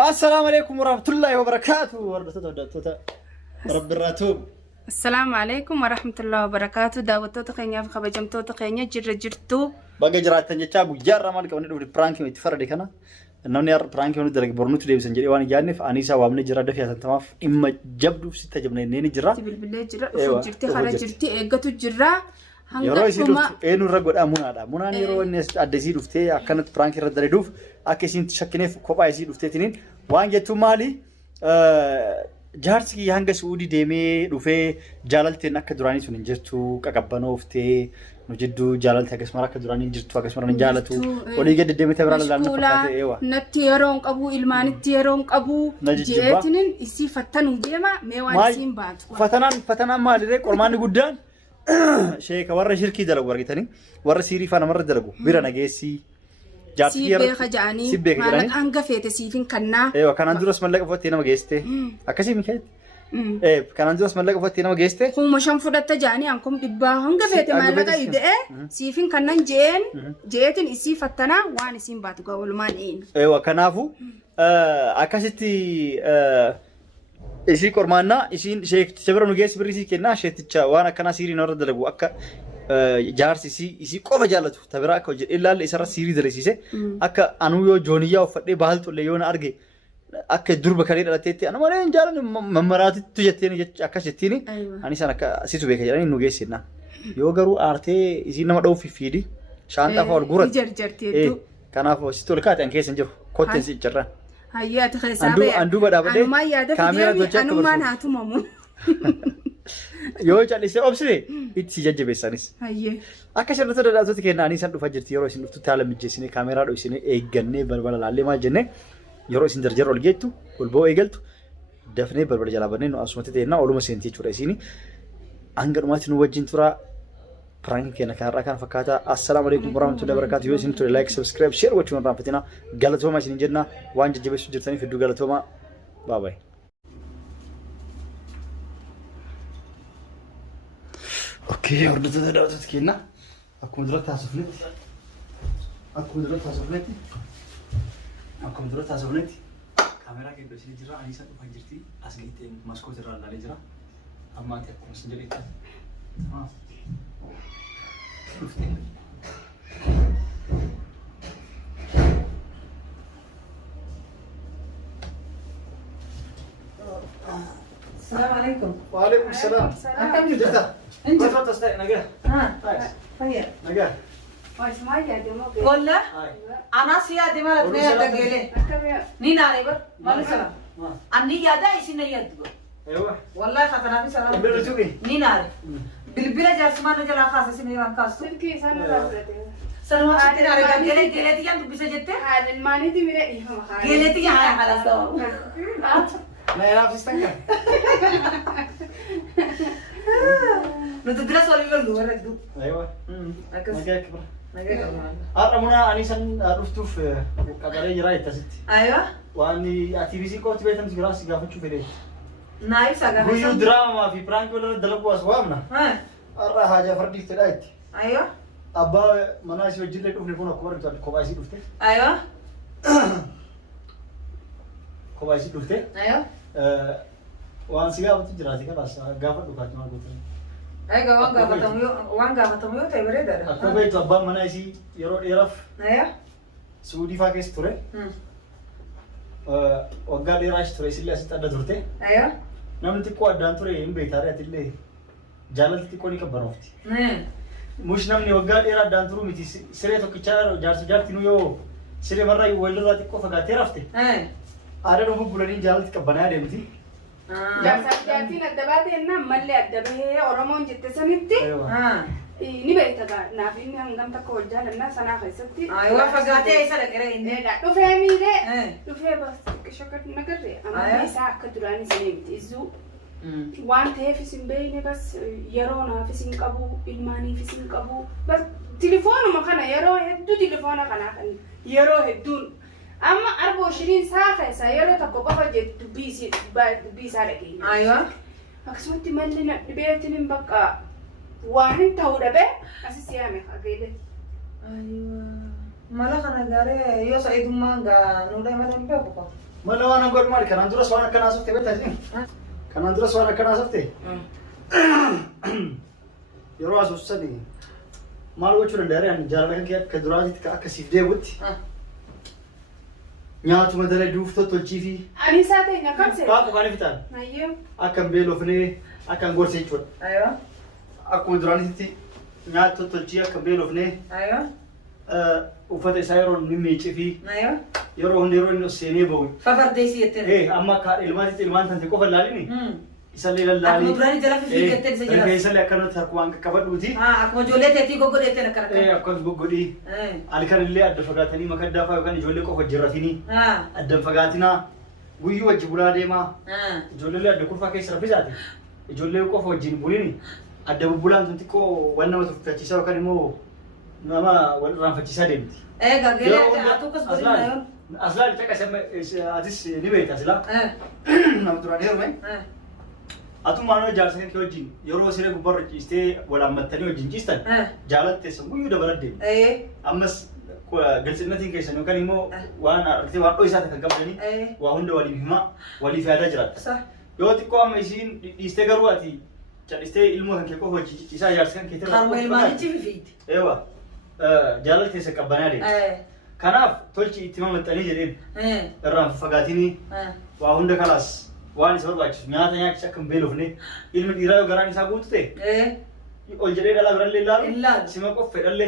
السلام عليكم ورحمة الله وبركاته. رب الراتوب. السلام عليكم ورحمة الله وبركاته. دعوتو تخينيا في خبجمتو تخينيا جرجرتو. بقى جرات تنجتشا بجارة مالك وني برانكي متفرد كنا. إنه نيار برانكي وني درج برنو تدي بسنجري واني جانف أنيسا وامني جرا دفيا تماف إما جبدو في ستة جبنا نيني جرا. بالله جرا جرتي خارج جرتي إجتو جرا. يروي سيدوف إنه رجل أمونا دا مونا نيرو الناس أدزي دوفتي أكنت برانكي ردري دوف أكيسين تشكني في كوبا يزي دوفتي تنين وان جتو مالي جارسي هنگا سعودي ديمي دوفي جالالتي نكا دراني سنين جرتو كاقبانوفتي نجدو جالالتي اكسمارا كدراني جرتو اكسمارا نجالتو ولي قد ديمي تبرا لالنا فقاتي ايوا نتيرون قبو إلمان تيرون قبو جيتنين إسي فتنو ديما ميوان سين باتو فتنان مالي ريك ورماني قدان شيكا ورا شركي دلقو ورقيتاني ورا سيري فانا مرة دلقو بيرا نجيسي سيبه خجاني مالك أنقى فيت سيفين كنا ايوه كان عندنا مالك فوتينا ما جيسته اكاسي ميكايد ايه كان عندنا مالك فوتينا ما جيسته هو مشان فدت جاني أنكم دبا أنقى فيت مالك يده سيفين كنا جيتن إسي فتنا وان إسين باتو قول ما نين ايوه كنافو اكاسيتي إسي كورمانا إسين شيك تبرو نجيس بريسي كنا شيتشا وانا كنا سيري نورد دلقو أكا جارسي إسي كوفا جالتو تبرا كوجر إلا اللي إسرا سيري درسيسه أكا أنويو جونيا وفتي بحالتو ليون أرجع أكا درب كارير لاتيتي أنا مالين جالن ممراتي تجتيني أكا جتيني أنا سان أكا سيتو بيك جالني نوجيسنا يوغرو آرتي إسي نما دو في فيدي شان تفاول غورت جرجرتي كنا فو سيتو لكات أنكي سنجو كوتن سيجرا هيا تخلي سابي أندو بدا بدي أنا ما يادف ديمي أنا ما نهاتو مامون yoo callisee obsine itti si jajjabeessanis. Hayyee. Akka shirrata daldaltoota keenyaa ani isaan dhufaa jirti yeroo isin dhuftu taala mijjeessinee kaameraa dho'isinee eeggannee balbala laallee maal jennee yeroo isin jarjarra ol geettu ol ba'oo eegaltu dafnee balbala jalaa bannee nu asumatti ta'ennaa oluma seentii jechuudha isini hanga dhumaatti nu wajjin turaa piraankiin keenya kanarraa kan fakkaataa assalaamu alaikum warahmatullahi wabarakatuh yoo isin ture like subscribe share gochuun irraan fatina galatoomaa isin jenna waan jajjabeessuu jirtaniif hedduu galatoomaa bye. اوكي وردت دعوتك كينا اكو درت حسفنتي كاميرا كي بس جرا اني سن فجرتي اسليتي مسكوت را لا جرا اما تكون سنجريت تمام السلام عليكم. وعليكم السلام. كم جبت؟ انت تفضل استنى نجا. طيب. نجا. والله انا سيادي مالك نيا دغيلي ني ناريبر مالك سلام اني يادا ايش نيا دغ ايوه والله خطرنا في سلام بلوتوكي ني ناري بالبلا جاسمان جلا خاصه سمي وان كاستو كي سنة سلام ستي ناري دغيلي دغيلي يان بيسا جت هذا الماني دي ميرا يفهم خالص دغيلي يا خلاص لا يا في استنى نتدرس ولا يقولوا ردو ايوه نجا كبر نجا كمان أرمونا أني سن رفتوف كذا جراي تسيتي ايوه واني أتيفيسي كوت بيتم سجراس جافن شو فيدي نايف ساغا هو دراما في برانك ولا دلقوا أسوامنا ها أرى حاجة فردي تلاقيت ايوه أبا مناسي وجد لك نكون أكبر تقول كوبايسي دفتة ايوه كوبايسي دفتة ايوه وان سيجا بتجراسي كذا جافن دكاتي ما قلت ايوه وان غافتمو تيبري دار أكو بيت أبا مناسي يرف ايوه سعودي فاكس توري وقال لي راش توري سيلي أسيت أدا تورتي ايوه نعم تكو أدان توري يم بيتاري أتلي جالت تكوني كبروفتي مش نمني وقال لي را أدان تورو متي سريتو كيشار جارتي نيو سري مرة يولد راتي كو فقاتي رفتي أنا نبغى بقولين جالت كبناء دمتي جاتين الدبادة إننا ملء الدبه أورمون جت سنتي نبيتها نافين هنقم تقول جال الناس أنا خيستي أيوة فقاتي إيش لكرين لا تفهمي ده تفهم بس كشكت نقري أما بيسا كدراني سنيمتي زو وان في سنبيني بس يرونا في سنكابو إلماني في سنكابو بس تليفونه ما خنا يرو هدو تليفونه خنا يرو هدون أما 24 ساعة سيارة تقوقف جد بيس على كين أيوة أقسمت ملنا بيتنا بقى وانين تهودا به أساس يامي خاكيده أيوة malah kana gare yo sa idumma ga nuda madan be ko Mana waan angol maal kanaan dura waan akkanaa softe beektaa jiru. Kanaan dura waan akkanaa softe. Yeroo asoossanii maal gochuu danda'a ani jaalala kan kee akka duraatitti akka siif deebi'utti. Nyaatuma dalee duuftoo tolchii fi. Ani isaa ta'e na kamse. Baaqu kan fitan. Ayyoo. Akka beelofnee akka gorsee jechuudha. Aywa. Akkuma duraanitti nyaata tolchii akka beelofnee. Aywa. Uffata isaa yeroo inni miicii fi Aywa. yeroo hundi yeroo inni seenee bahu. Fafardeessi jettee. Amma akka ilmaatitti ilmaan tante qofa ilaalini. Isallee lallaalii. Akkuma duraanii jala fiigee jettee isa jala. Isallee akkanatti akkuma akka qabadhuuti. Akkuma ijoollee teetii goggodeettee akkana kana. Akkas goggodhii. Halkanillee adda fagaatanii makaddaa fa'aa yookaan ijoollee qofa jirratanii. Adda fagaatinaa guyyuu wajji bulaa deemaa. Ijoollee adda kurfaa keessa raffisaati. Ijoollee qofa wajjin bulini. Adda bubbulaan tun xiqqoo waan nama tuffachiisaa yookaan immoo nama wal raanfachiisaa deemti. Gaggeelee atu akkas godhina yoon. Aslaan caqasama atis ni beekta silaa. Nama duraan heerume. Atummaan jaarsa kee wajjin yeroo siree gubbarra ciistee wal hammattanii wajjin ciistan jaalatte guyyuu dabalat deemu. Ammas galsinnatiin keessan yookaan immoo waan argitee waan dho'isaa kan qabdanii waa hunda waliif himaa waliif yaadaa jiraatta. Yoo xiqqoo amma isiin dhiistee garuu ati calistee ilmoo kan kee qofa wajjin ciisaa jaarsa kan keetti. Karma ilmaanichi fifiiti. Eewa jaalala keessa qabbanaa deemti. Kanaaf tolchi itti mamaxxanii jedheen irraan fagaatinii waa hunda kalaas. Waan isa barbaachisu nyaata nyaachisa akka hin beelofne ilmi dhiiraa yoo garaan isaa guutu ta'e ol jedhee dhalaa birallee ilaalu sima qofa fedhallee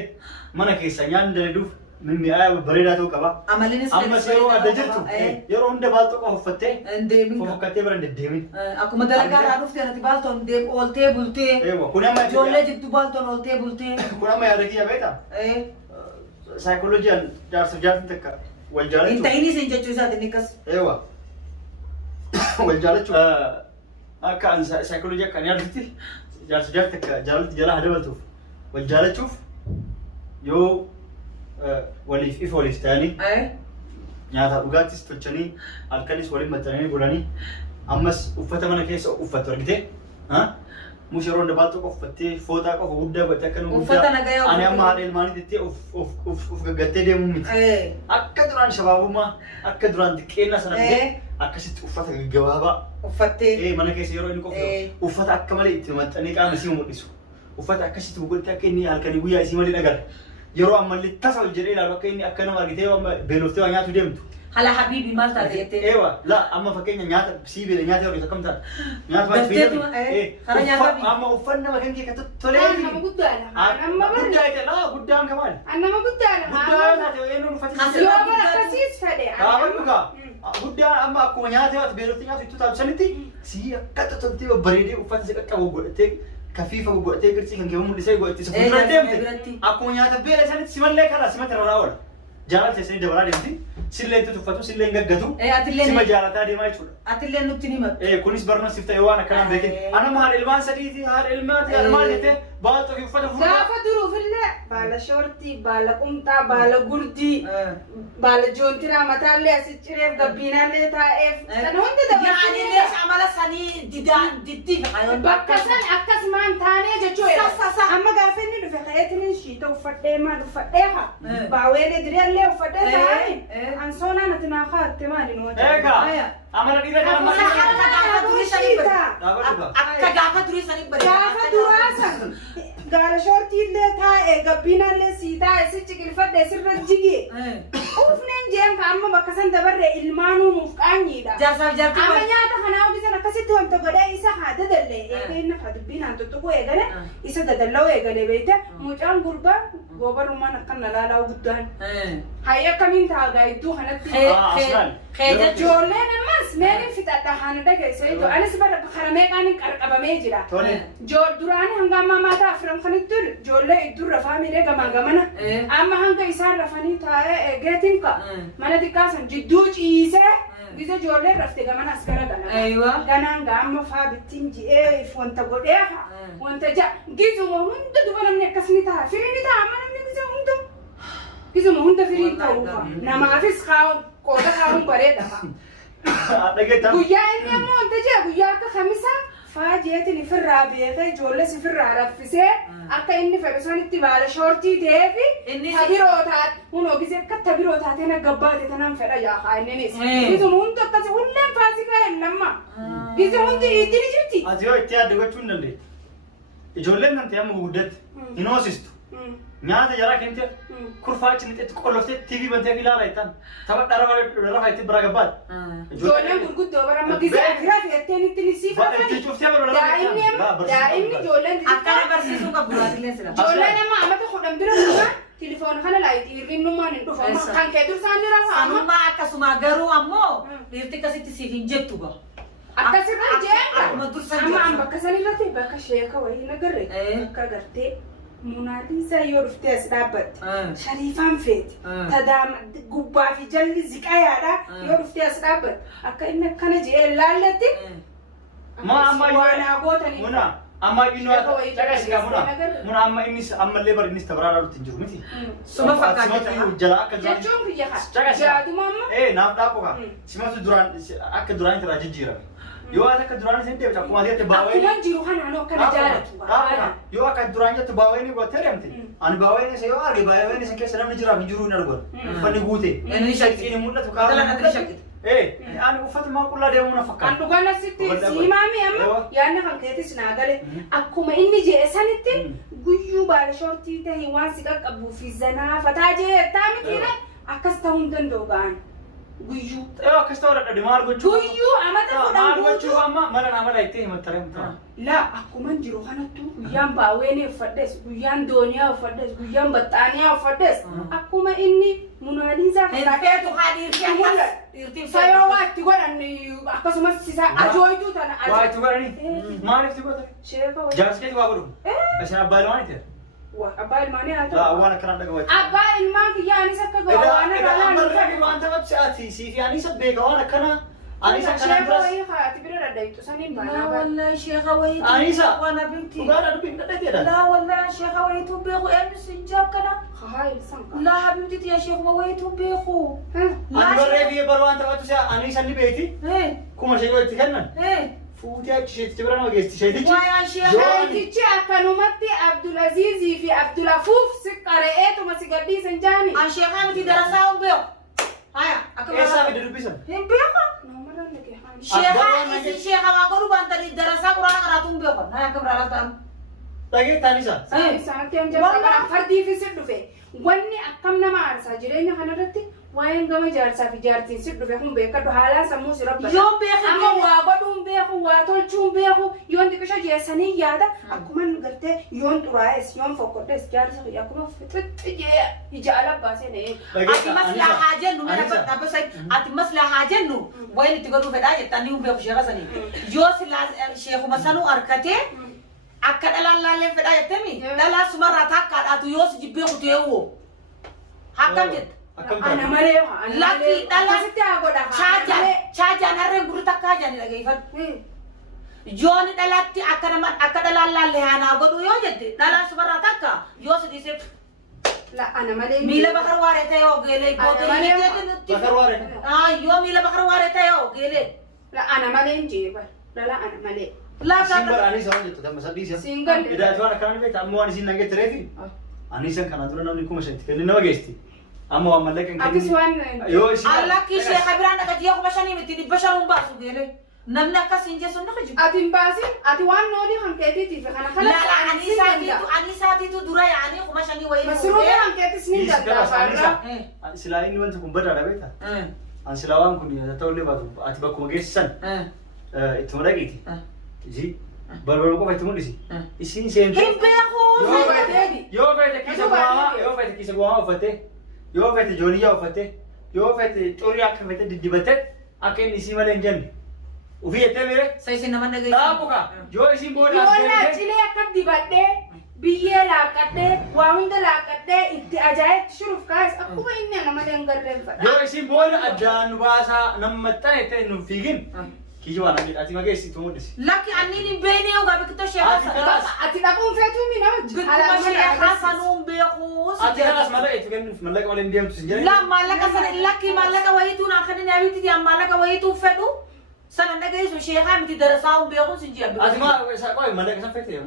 mana keessa nyaanni daladuuf mimmi'aa bareedaa ta'uu qaba. Ammas yeroo adda jirtu yeroo hunda baaltoo qofa uffattee fofokkattee bira deddeemin. Akkuma dalagaa irraa dhuftee ati baaltoon ooltee bultee ijoollee jidduu baaltoon ooltee bultee. Kun amma yaada kiyya beektaa? Saayikooloojiyaan jaarsa jaartiin takka wal jaalachuu. Hin ta'inii siin jechuu isaati inni akkas. Wal jaalachuu akka saayikooloojii akka yaadatti jaarsa jaartii akka jaalatti jalaa dabaltuuf wal jaalachuuf yoo waliif ifa waliif ta'anii nyaata dhugaatis tolchanii halkanis waliin maxxananii bulanii ammas uffata mana keessa uffattu argite mush yeroo dabaaltu qofa uffattee fooxaa qofa guddaa godhattee akka nama guddaa ani amma haadha ilmaanii jettee of gaggattee deemuu miti akka duraan shabaabummaa akka duraan xiqqeennaa sana bitee akkasitti uffata gaggabaabaa uffattee mana keessa yeroo inni qofa uffata akka malee itti maxxanee qaama isii mul'isu uffata akkasitti bugottee akka inni halkanii guyyaa isii malee dhagarra yeroo ammallee tasa ol jedhee ilaalu akka inni akka nama argitee beeloftee waa nyaatu deemtu. Hala habibi maal taate jettee? Eewa la amma fakkeenya nyaata sii beela nyaata yeroo akkam taate nyaata baay'ee fayyadamu. Amma uffanni nama kan kee kan tolee. Nama guddaadha. Amma guddaa guddaan kamaan. Nama guddaadha. Guddaa taate eenyuun uffata. Yoo akkasiis fedhe. Dhugaa. Guddaan amma akkuma nyaata yoo beeloftee nyaatu itti taatu sanitti sii akka toltee bareedee uffata isa qaqqabu godhatee kafiifa godhatee qircii kan kee mul'isee godhatee isa fuuldura deemte. Akkuma nyaata beela sanitti simallee karaa simatti irraa oola. Jaalala teessanii dabalaa deemti. Sillee itti tuffatu, sillee gaggatu. Sima jaalataa deemaa jechuudha. Atillee nutti ni himatu. Kunis barnoosiif ta'e waan akkanaan beekin. Anama haadha ilmaan sadiiti, haadha ilmaati, haadha maal jettee baaltoo fi uffata fuudhaa. Gaafa duruufillee baala shoortii, baala qumxaa, baala gurdii, baala joontiraa mataallee asi cireef gabbiinaallee taa'eef. Sana hunda dabaltee. Yaanillee amala sanii diddiif. Bakka san akkasumaan taanee jechuudha. Amma gaafa inni dhufe ka'eetiin shiita uffadhee maal uffadhee haa. Baawweelee diraallee uffadhee taa'ee. Ansonaan ati naa kaatte maali nu wajjin? Amala dhiira kana malee. Akka gaafa durii sanii bareeda. Gaafa duraa san gaala shoortiillee taa'e gabbiinaallee sii taa'e si ciqilfadhe sirra jigee. Ufneen jeen ka amma bakka san dabarre ilmaanuu nuuf qaanyiidha. Jaarsaaf jaartii. Amma nyaata kanaa hojjetan akkasitti wanta godhee isa haa dadallee eegee inni haa dubbiinaan tuttuquu eegale isa dadalla'uu eegale beekte mucaan gurbaa goobarummaan akka nalaalaa guddaan. Hayya akkamiin taagaa iddoo kanatti. Ijoolleen ammas meeliin fixadha haana dhageessa iddoo anis bara karameeqaan qarqabamee jira. Duraanii hanga ammaa maataa afiran kanitti ijoollee iddoo rafaa miidhee gamaa gamana. Amma hanga isaan rafanii taa'ee eegeetiin ka mana xiqqaasan jidduu ciisee biza ijoolleen rafte gamana as gara gala. Ganaan gaama faa bittiin ji'ee wanta godhee wanta ja'a gizuma hunda duba namni akkasni ta'a firii ta'a amma namni giza hunda. Gizuma hunda firii ta'uufa namaafis qooda kaa'uun bareeda. Guyyaa inni ammoo wanta jee guyyaa akka kamisaa فاجئتني في الرابية جولس في الرافسة أكا إني فرسون اتبال شورتي تيفي تبيروتات ونو بيزي كتبيروتات هنا قبات تنام فرا يا خايني نيس بيزو هونتو كسي ولن فاسكا إنما بيزو هونتو يدري جبتي أتيو اتيا دوغتون نندي إجولن ننتي أم ودت إنوسيستو نيادا جرا كنتي كرفاچ نتي تقولفت تي في بنتي لا رايتان تبع درا رايت برا قبات جولن غرغد دوبر ما غيزي اخرات يتني تنسي انت شفتي ولا لا دائما جولن أكثر برسيسو كبرات اللي سلا جولن ما أمتى خدام درا تليفون خلا لا يتيرين نما ندو فما كان كدر ساندي راسا أنا ما أكسما غرو أمو يرتي كسي تسيفين جتوبا أكسر جاء ما درسان أما أم بكساني راتي بكشيا كوي نجري كغرتي موناليزا يورفتي أسرابت شريفان فيت تدام قبا في جلد زكايا دا يورفتي أسرابت أكا إنك كان جاء لالتي ما أما وانا بوتني منا أما إنه تكاسي منا أما إني أما الليبر إني استبرار لو تنجو متي سما فكان جلا أكدران جاتشون في جها جاتو ماما إيه نام دابوكا سمعت دران أكدران ترى جيرا يو هذا كدران سنتي بتاع كم هذه تباوي كمان جيروهان أنا كنا جالت يو كدران تباوي بوتر يمتي أنا باوي سيو أري باوي سكيس سلام نجرا بيجرون أرجون فني بوتي أنا نشكت إني مولة لا تكلم أنا نشكت إيه أنا وفات ما كل ده منا فكر أنا بقول نسيت سيمامي أما يعني هم كده سناقله أكو ما إني جي سنتي غيو بالشورتي تهي وانسك أبو في زنا فتاجي تامي كده أكستهم دندوغان غيو إيه كستورة دمار غيو غيو أما تفضل غيو أما ما أنا عمل أيتي مترم لا أكو من جروهنا تو غيان باويني فدس غيان دنيا فدس غيان بطانيا فدس أكو ما إني موناليزا إنتو خادير كيا saya waktu gua nani apa semua sisa ajo itu tanah ajo. Wah itu kan ini, mana itu gua tadi? Siapa? Jangan sekali gua dulu. Asal abal mana itu? Wah abal mana itu? Lah, awan kerana gua. Abal man kiya ani sakka gua awan Ida amal lagi gua antara si si ani sab bega awan kerana ani sak kerana siapa ini kah? Tiba ada itu sanin mana? لا والله شيخة ويتو أنيسة وانا بنتي bukan ada pindah tadi ada. لا والله شيخة ويتو بيخو امس جاب كنا Hai sangka. لا حبيبتي يا شيخ ما ويتو بيخو Ani baru dia baru antara tu saya ani sandi beti. ايه Kuma saya itu kan? ايه Futi aja sih tiba-tiba nama guys saya itu. ويا شيخ Hai kici akan umati Abdul Aziz fi Abdul Afuf sekare itu masih gadis senjani. الشيخة متي درساهم بيخو هيا Eh saya duduk bisa. هم بيخو Nomor lagi hai. شيخة إيش شيخة ما قالوا بانتري درسا قرآن قراتهم بيخو هيا كم رالتهم Lagi tani sa. Sai sangat yang jalan fardi fi siddu fe. Wanni akkam nama arsa jirenya kanarratti waa'een gama jaarsaa fi jaartiin siddu fe kun beekadhu haalaan sammuu si rabba. Yoon beeku amma waa godhuun beeku waa tolchuun beeku yoon xiqqisha jeessanii yaada akkuma nu gartee yoon xuraa'es yoon fokkodhes jaarsa fi akkuma fitti jee ija ala baasee na'ee. ati maslahaa jennu mana dhaba sai ati maslahaa jennu wayni itti godhuu fedhaa jettanii hin beeku sheekha sanii yoo silaa sheekuma sanuu arkatee akka dhalaan laallee fedhaa jettemi dhalaa sumarraa taakkaadhaatu yoo si jibbee kuteewoo akkam jetta Ana malee lakki dhalaan akkasitti haa godha. chaajaan harreen gurri takkaa jaani dhageeffadhu yooni dhalaatti akka dhalaan laallee haanaa godhu yoo jette dhalaan sumarraa takka yoo si dhiisee La ana malee. miila bakar waaree ta'ee oo geelee gootee Bakar waare. yoo miila bakar waaree ta'ee oo geelee La ana malee jeeba. La ana malee. Simbar ani sama jatuh tapi masa dia. Single. Tidak cuma kerana beta amu ani sini nage terefi. Ani sen kana tu namni kuma senti. Kini nama gesti. Amu amal lagi kan. Akis wan. Yo isi. Allah kisah kabiran nak dia kuma shani meti di bashar umba su geelee namni akka sinje sun naka jibu Ati basin ati wan nodi hanketi tifi kana kana. لا ani saatitu dura yaani kuma shani wayi Masruh hanketi sini Sekarang dada. selain ini macam kumbara ada beta. An selawan kun dia tahu lebat. Ati baku gesan. Itu mana gitu. Jadi baru kau itu mudi sih. Isi senti. himbeeku Yo bete kisah gua ufate. Yo bete Jonia ufate. Yo bete Tori akka bete di bete. Akan isi mana enjen. Ufi ete mere. sai sin naman nagay Tahu kah? Yo isi bola. Yola chile akat dibadde. Biye lakadde. Wahunda lakadde. Itti ajaib shuruf kas. Aku ini nama yang garden fada. Yo isi bola ada nubasa namata ete nufigin. Kiji wana ati magesi tu mudi sih. laki anni ni beene oo gabi kito sheekha Ati kalas. Ati takun fetu mina. bikuma sheekha sanuu beeku Ati kalas malah itu kan malah kalau dia tu sendiri. la mallaka sana laki mallaka wayitu na kadini abiti dia mallaka wayitu fedu sana nagaisu sheekha miti darasaa beekun sin jiya Ati ma qoy mallaqa san feete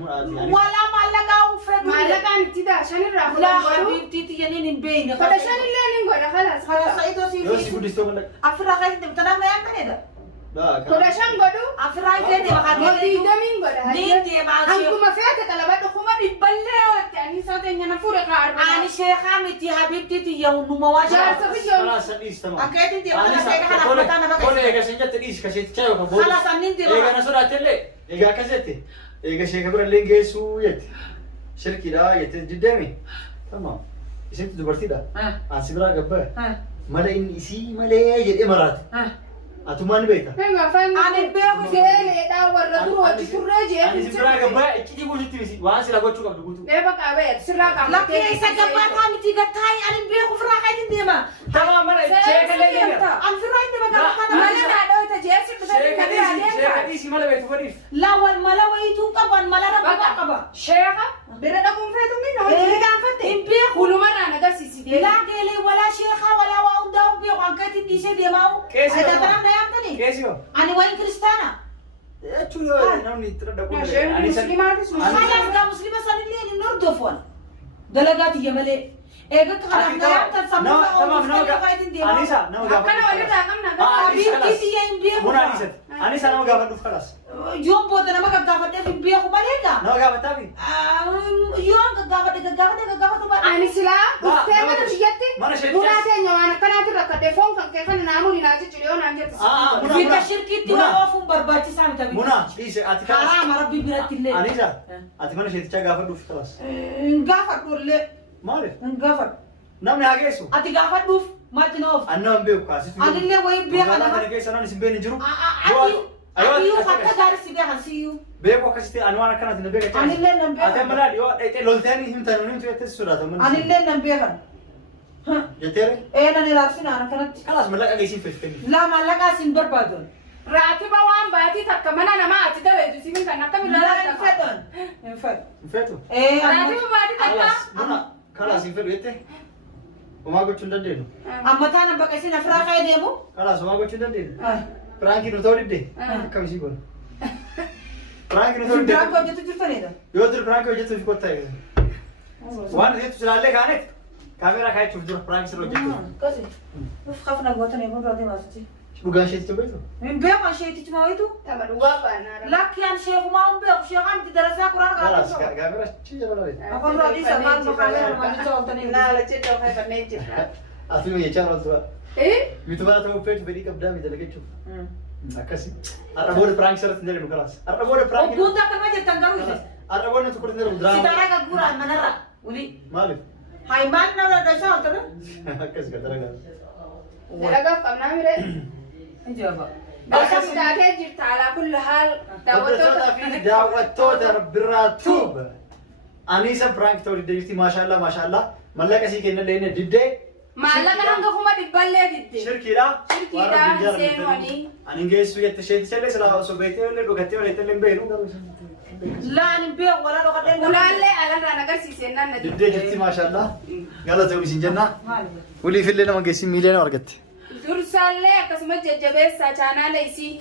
wala mallaqa ufedu Maallaqaan itti daashanirraa la fuudhan godhu. habibti yanin in beeyne Kudha shanillee ni godha kalaas. khala saido si yoo si guddistoo mallaqa. afra kayit demtana mayan kaneda Kudha shan godhu. afra kayit Yoo makadele diidamiin godha. Diidee maashee. Hankuma feete qalabadhu kuma dhibballee ootte ani isaa teenya na fuudhe kaa'arba. ani sheekha miti habibti yawnuma washa Jaarsa biyyoon. Kalaas san dhiis tama. akayit demtana sheekha kana fatana Kone bakka eega sin jette dhiis ka sheeticha yoo ka booda. khala sanin Eega dira na sodaattellee eega akkas jette eega sheeka birallee geessuu jette shirkiidha jette diddeemi. Tamam. Isintu dubartiidha. Ansi biraa gabbaa. Mala inni isii malee jedhee maraate. Atumaan beeka. Nama afaan Ani beeku seeleedhaa warra duroo itti turree Ani jee. si biraa gabbaa itti guututti misi waan sila gochuu qabdu guutuu. Deeba qaabee sirraa lakki qaamtee. isa gabbata miti gattai ani beeku fira kayit dema Tamam mana sheekallee jenna. an fira dema gabbata Mana dhaadhoo ita jeessi dhufanii kan Sheeka yaadeen dhiisi mala beektu godhiif. lawal mala wayitu qaban mala rabba qaba Sheeka bira dhaquun feetu min hojii gaafate. hin beeku Kulumarraan agarsiisi deema. la gele wala sheekha wala wa unda beeku an kayit dise demau Keesi ada yoo. tanam na yamtani Keesi yoo. ani wayin kristana Jechuun yoo namni itti dhaquu Isheen musliimaatis khalas ga muslima sanille ni nordofon dalagati yamale ega khalas na yamtan samu Anisa nama gaafa. Akkana walirraa qabna Ah, gaafa. Anisa kalas. Abibti ya hin beeku. Muna Anisati. Anisa nama gaafa dhufu kalas. yoon booda nama gaggaafadheef hin beeku maleega Nama gaafataafi. yoon gaggaafadhe baadha Ani silaa dhuftee mana biyyatti Mana ishee bunaa teenya waan akkanaatti rakkadhee foon kan kee kan naanuu ni naachi ciree naan jette. Muna bita shirkiitti Muna. waa oofuun barbaachisaa mita bita Muna dhiise ati kalas. haraama rabbii biratti illee Anisa ati mana isheetichaa gaafa dhufu kalas. hin gaafadhullee Maaliif? hin gaafadhu Namni haa geessu. ati gaafadhuuf maatti na oofu Anna hin beeku kaasitu. Anillee wayii beeka Magaalaa nama. kana keessa namni sin beekne jiru. ati yuu akka gaarii si beekan siyyuu Beeku akkasitti ani waan akkanaati na beeka. Anillee nan beeka. Ati amma laali yoo dhaqxee lolteen himtan himtu jettee sodaata. anillee nan beekan Jetteere. nan ilaabsinaan akkanatti Kalas mallaqa geessiin feesifenni. laa maallaqaa sin barbaadon Raatiba waan baatii takka mana namaa ati dabeetu simin kan akkamitti laa hin laata. fedhan hin fedhu Hin feetu. Raatiba baatii Kalas takka. muna kalas hin fedhu jettee. Homaa gochuu hin dandeenyu. ammataan abba qesin afiraa ka'ee deemu Kalas homaa gochuu hin dandeenyu. Piraankiin nu ta'uu didde. Akkamii goona. Piraankiin nu ta'uu didde. Biraanki hojjetu jirtanidha. Yoo dur piraanki hojjetuuf kottaa eegale. Waan asitti silaallee kaaneef kaameeraa kaayachuuf dura piraanki sirra hojjetu. Kasi uf kafna gootan eemuun raatee maasutti. Dhugaan isheetti beektu. Hin beeku asheetichi maa wayitu. Tapha dhugaa baanaa. Lakki an sheekumaa hin beeku sheekaan itti darasaa quraan Kalas qabaatu. kaameeraa chii jala laale. Afaan raadii samaan maqaalee armaaticha ooltanii. Laala jedha ofii fannee jirra. Asii hojjechaa ooltu. Eh? Mitu baala ta'uu feetu fedhii qabdaa mi dalagachuuf. Akkasi. Har'a booda piraanki sirratti hin jedhamu kalas. Har'a booda piraanki. Obbuun takka ma jettan garuu ishee. Har'a booda tokko hin jedhamu diraama. Sitaaraa gagguuraan manarra. Uli. Maaliif? Haayimaan nama dhashaa ooltanii. Akkasi kan dalagaa. Dalagaaf qabnaa mire. Ijaaba. Bakka miidhagee jirta alaa kulli haal Hordoftoota fi daawwattoota birraa tuuba. Anisa piraanki ta'uu diddee jirti maashaallah maashaallah. Mallaqa sii kenna illee diddee. maallaqa hanga kuma dhibballee didde. Shirkiidha. Shirkiidha, seenuuni. Ani geessu jette sheetti illee silaa osoo beektee illee dhugattee walitti illee hin beeknu. Laan hin beeku walaa dhokadheen. Ulaallee alarraan agarsiisee naan na Diddee jirti maashaallah. Galata isin jenna. Maali? Waliif illee nama geessi miiliyoona argatte. Dursaallee akkasumas jajjabeessaa chaanaala isii.